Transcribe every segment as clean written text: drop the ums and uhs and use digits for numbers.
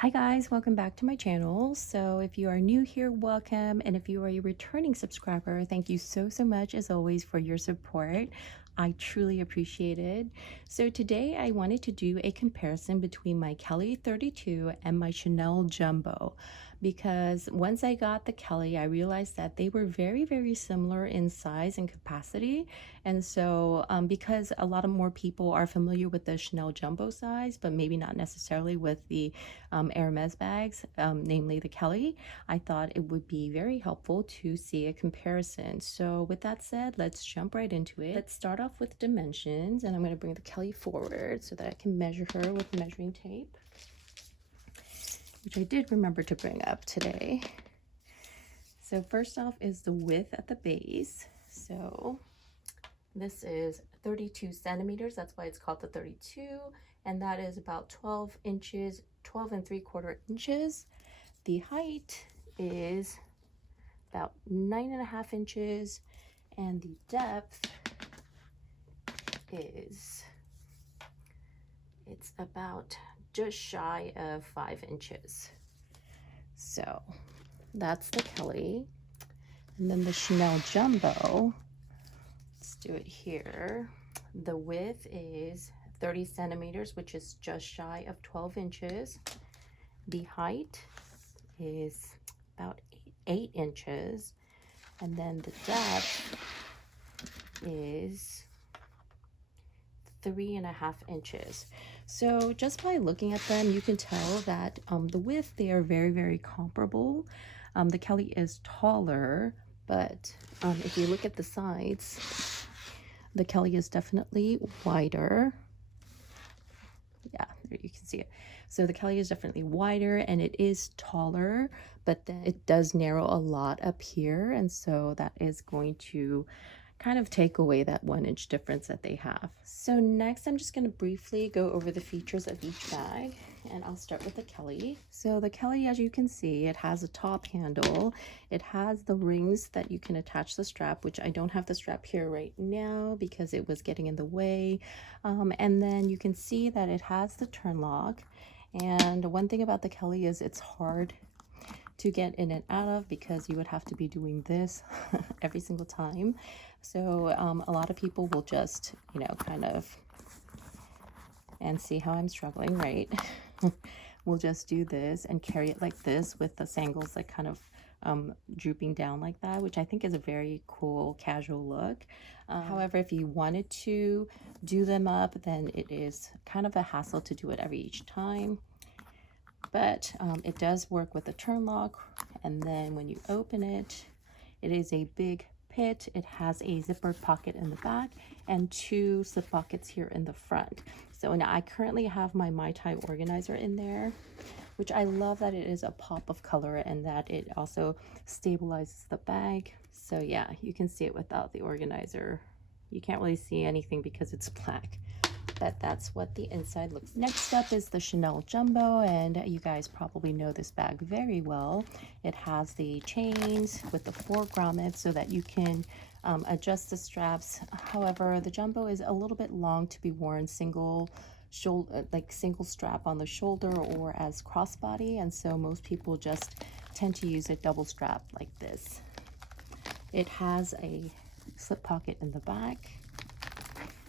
Hi guys, welcome back to my channel. So if you are new here, welcome. And if you are a returning subscriber, thank you so much as always for your support. I truly appreciate it. So today I wanted to do a comparison between my Kelly 32 and my Chanel Jumbo, because once I got the Kelly, I realized that they were very similar in size and capacity. And so because a lot of more people are familiar with the Chanel Jumbo size, but maybe not necessarily with the Hermes bags, namely the Kelly, I thought it would be very helpful to see a comparison. So with that said, let's jump right into it. Let's start off with dimensions, and I'm going to bring the Kelly forward so that I can measure her with measuring tape, which I did remember to bring up today. So first off is the width at the base. So this is 32 centimeters. That's why it's called the 32. And that is about 12 inches, 12 3/4 inches. The height is about 9.5 inches. And the depth is, it's about just shy of 5 inches. So that's the Kelly. And then the Chanel Jumbo, let's do it here. The width is 30 centimeters, which is just shy of 12 inches. The height is about 8 inches. And then the depth is 3.5 inches. So just by looking at them, you can tell that the width, they are very comparable. The Kelly is taller, but if you look at the sides, the Kelly is definitely wider. Yeah, there you can see it. So the Kelly is definitely wider and it is taller, but then it does narrow a lot up here, and so that is going to kind of take away that 1 inch difference that they have. So next I'm just going to briefly go over the features of each bag, and I'll start with the Kelly. So the Kelly, as you can see, it has a top handle. It has the rings that you can attach the strap, which I don't have the strap here right now because it was getting in the way. And then you can see that it has the turn lock. And one thing about the Kelly is it's hard to get in and out of because you would have to be doing this every single time. So a lot of people will just, you know, kind of, and see how I'm struggling, right? We'll just do this and carry it like this with the sangles like kind of drooping down like that, which I think is a very cool casual look. However, if you wanted to do them up, then it is kind of a hassle to do it each time. But it does work with the turn lock, and then when you open it, it is a big pit. It has a zippered pocket in the back and 2 slip pockets here in the front. So now I currently have my Mai Tai organizer in there, which I love that it is a pop of color and that it also stabilizes the bag. So yeah, you can see it without the organizer. You can't really see anything because it's black, but that's what the inside looks. Next up is the Chanel Jumbo, and you guys probably know this bag very well. It has the chains with the 4 grommets so that you can adjust the straps. However, the Jumbo is a little bit long to be worn single shoulder, like single strap on the shoulder or as crossbody, and so most people just tend to use a double strap like this. It has a slip pocket in the back.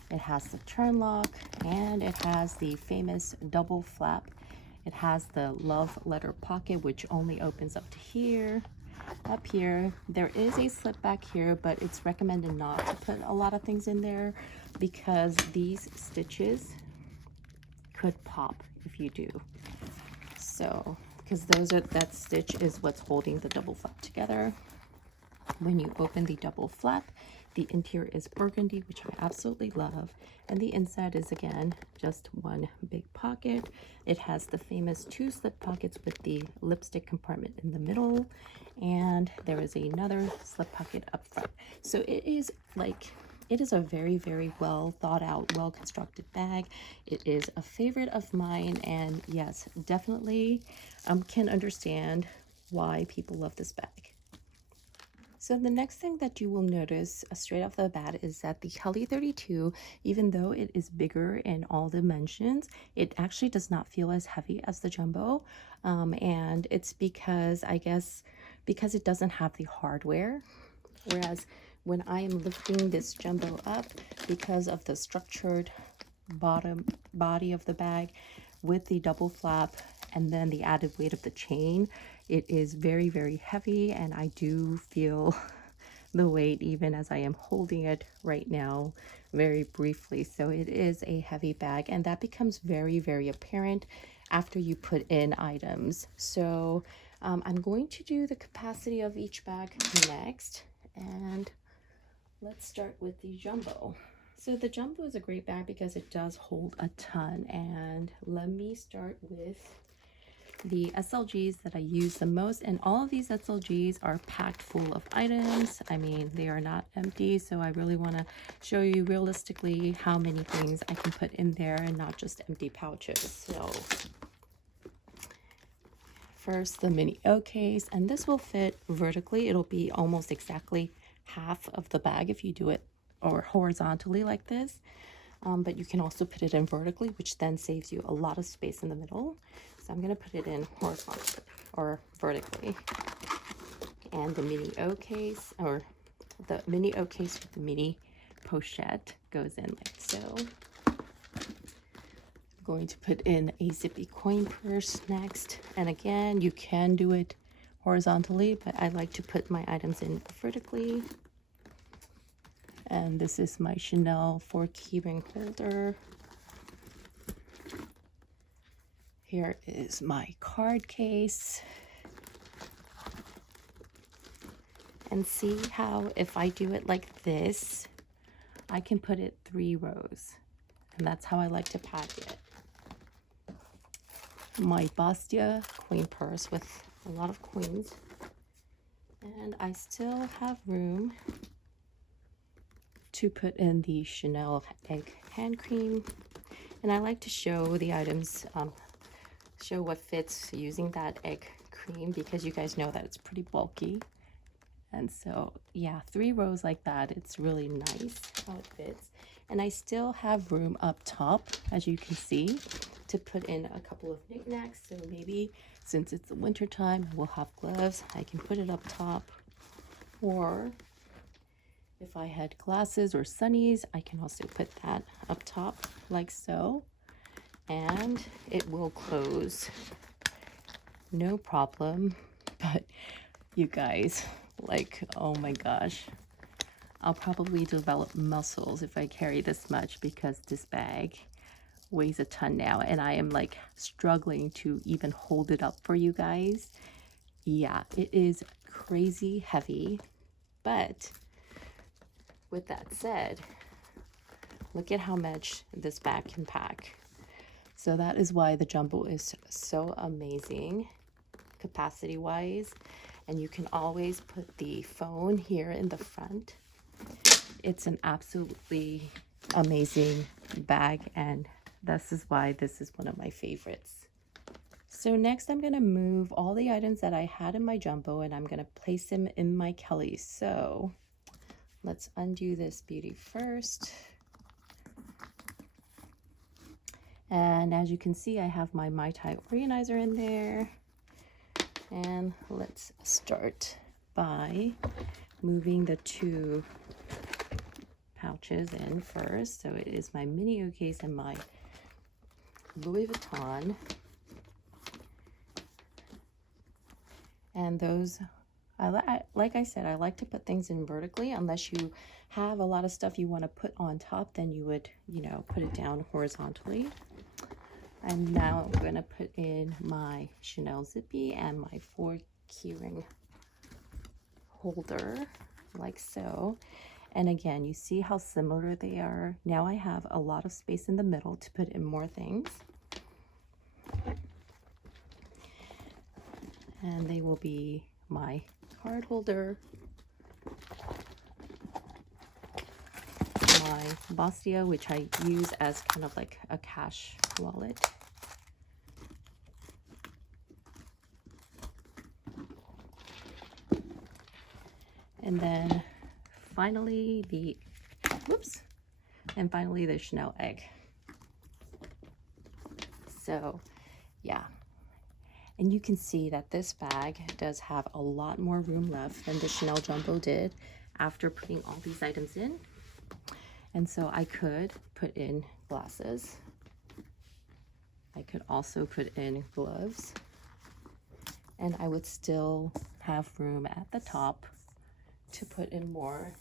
It has the turn lock, and it has the famous double flap. It has the love letter pocket, which only opens up to here. Up here, there is a slip back here, but it's recommended not to put a lot of things in there because these stitches could pop if you do. So, because that stitch is what's holding the double flap together. When you open the double flap, the interior is burgundy, which I absolutely love, and the inside is again just one big pocket. It has the famous 2 slip pockets with the lipstick compartment in the middle, and there is another slip pocket up front. So it is a very well thought out, well constructed bag. It is a favorite of mine, and yes, definitely can understand why people love this bag. So the next thing that you will notice straight off the bat is that the Kelly 32, even though it is bigger in all dimensions, it actually does not feel as heavy as the Jumbo. And it's because, I guess, because it doesn't have the hardware. Whereas when I am lifting this Jumbo up, because of the structured body of the bag with the double flap and then the added weight of the chain, it is very, very heavy, and I do feel the weight even as I am holding it right now very briefly. So it is a heavy bag, and that becomes very, very apparent after you put in items. So I'm going to do the capacity of each bag next, and let's start with the Jumbo. So the Jumbo is a great bag because it does hold a ton, and let me start with the SLGs that I use the most, and all of these SLGs are packed full of items. I mean, they are not empty, so I really want to show you realistically how many things I can put in there and not just empty pouches. So first, the mini O case, and this will fit vertically. It'll be almost exactly half of the bag if you do it or horizontally like this. But you can also put it in vertically, which then saves you a lot of space in the middle. So I'm going to put it in horizontally or vertically. And the mini O case, or the mini O case with the mini pochette, goes in like so. I'm going to put in a zippy coin purse next. And again, you can do it horizontally, but I like to put my items in vertically. And this is my Chanel 4 keyring holder. Here is my card case. And see how if I do it like this, I can put it 3 rows. And that's how I like to pack it. My Bastia coin purse with a lot of coins. And I still have room to put in the Chanel egg hand cream. And I like to show the items, show what fits using that egg cream, because you guys know that it's pretty bulky. And so yeah, 3 rows like that, it's really nice how it fits. And I still have room up top, as you can see, to put in a couple of knickknacks. So maybe since it's the winter time, we'll have gloves, I can put it up top. Or if I had glasses or sunnies, I can also put that up top like so. And it will close no problem. But you guys, like, oh my gosh, I'll probably develop muscles if I carry this much, because this bag weighs a ton now, and I am like struggling to even hold it up for you guys. Yeah, it is crazy heavy. But with that said, look at how much this bag can pack. So that is why the Jumbo is so amazing capacity wise. And you can always put the phone here in the front. It's an absolutely amazing bag, and this is why this is one of my favorites. So next I'm going to move all the items that I had in my Jumbo, and I'm going to place them in my Kelly. So let's undo this beauty first. And as you can see, I have my Mai Tai organizer in there. And let's start by moving the 2 pouches in first. So it is my mini O case and my Louis Vuitton. And those, like I said, I like to put things in vertically. Unless you have a lot of stuff you want to put on top, then you would, you know, put it down horizontally. And now I'm going to put in my Chanel Zippy and my 4 keyring holder, like so. And again, you see how similar they are. Now I have a lot of space in the middle to put in more things. And they will be my card holder, my Bastia, which I use as kind of like a cash wallet. And then finally the, whoops, and finally the Chanel egg. So yeah, and you can see that this bag does have a lot more room left than the Chanel Jumbo did after putting all these items in. And so I could put in glasses. I could also put in gloves, and I would still have room at the top to put in more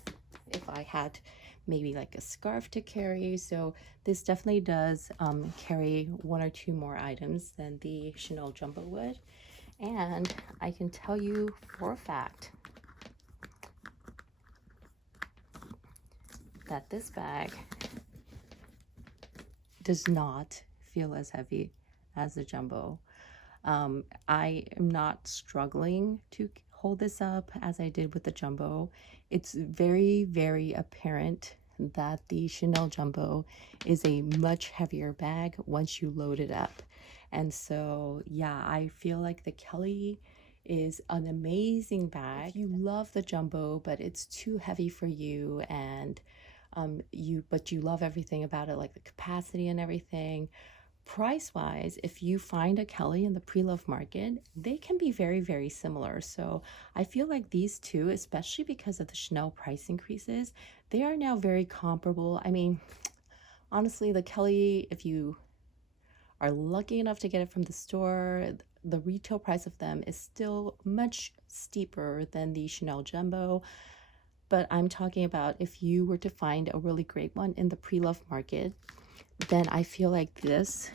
if I had maybe like a scarf to carry. So this definitely does carry 1 or 2 more items than the Chanel Jumbo would. And I can tell you for a fact that this bag does not feel as heavy as the Jumbo. I am not struggling to hold this up as I did with the Jumbo. It's very, very apparent that the Chanel Jumbo is a much heavier bag once you load it up. And so, yeah, I feel like the Kelly is an amazing bag. If you love the Jumbo, but it's too heavy for you, and but you love everything about it, like the capacity and everything. Price-wise, if you find a Kelly in the pre-loved market, they can be very, very similar. So I feel like these two, especially because of the Chanel price increases, they are now very comparable. I mean, honestly, the Kelly, if you are lucky enough to get it from the store, the retail price of them is still much steeper than the Chanel Jumbo. But I'm talking about if you were to find a really great one in the pre-loved market, then I feel like this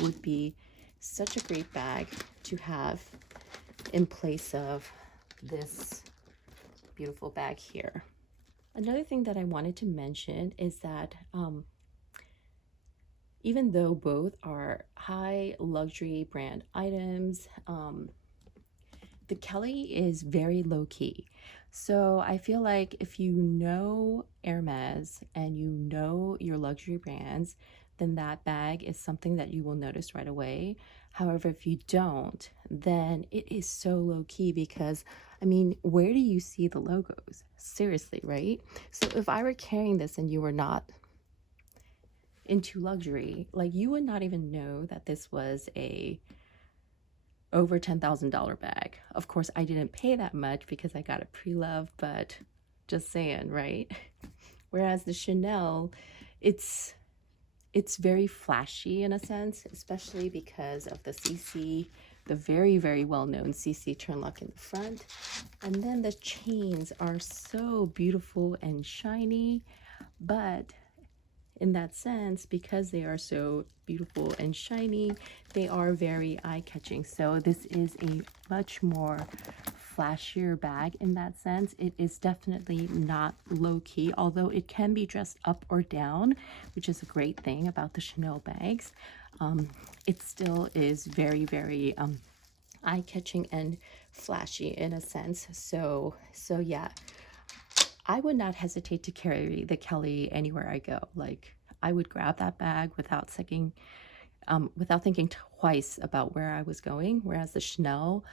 would be such a great bag to have in place of this beautiful bag here. Another thing that I wanted to mention is that even though both are high luxury brand items, the Kelly is very low-key. So I feel like if you know Hermes and you know your luxury brands, then that bag is something that you will notice right away. However, if you don't, then it is so low-key because, I mean, where do you see the logos? Seriously, right? So if I were carrying this and you were not into luxury, like you would not even know that this was a over $10,000 bag. Of course, I didn't pay that much because I got it pre-loved, but just saying, right? Whereas the Chanel, it's very flashy in a sense, especially because of the CC, the very, very well-known CC turn lock in the front. And then the chains are so beautiful and shiny, but in that sense, because they are so beautiful and shiny, they are very eye-catching. So this is a much more flashier bag in that sense. It is definitely not low-key, although it can be dressed up or down, which is a great thing about the Chanel bags. It still is very, very eye-catching and flashy in a sense. So yeah, I would not hesitate to carry the Kelly anywhere I go. Like, I would grab that bag without thinking twice about where I was going. Whereas the Chanel,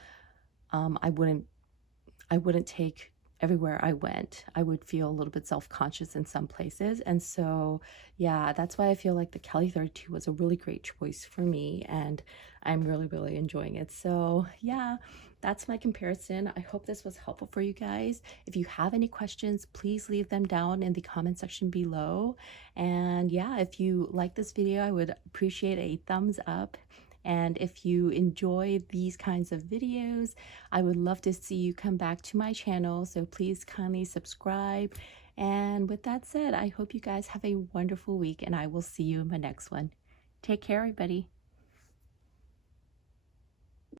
I wouldn't take everywhere I went. I would feel a little bit self-conscious in some places. And so, yeah, that's why I feel like the Kelly 32 was a really great choice for me, and I'm really, really enjoying it. So yeah, that's my comparison. I hope this was helpful for you guys. If you have any questions, please leave them down in the comment section below. And yeah, if you like this video, I would appreciate a thumbs up. And if you enjoy these kinds of videos, I would love to see you come back to my channel. So please kindly subscribe. And with that said, I hope you guys have a wonderful week, and I will see you in my next one. Take care, everybody.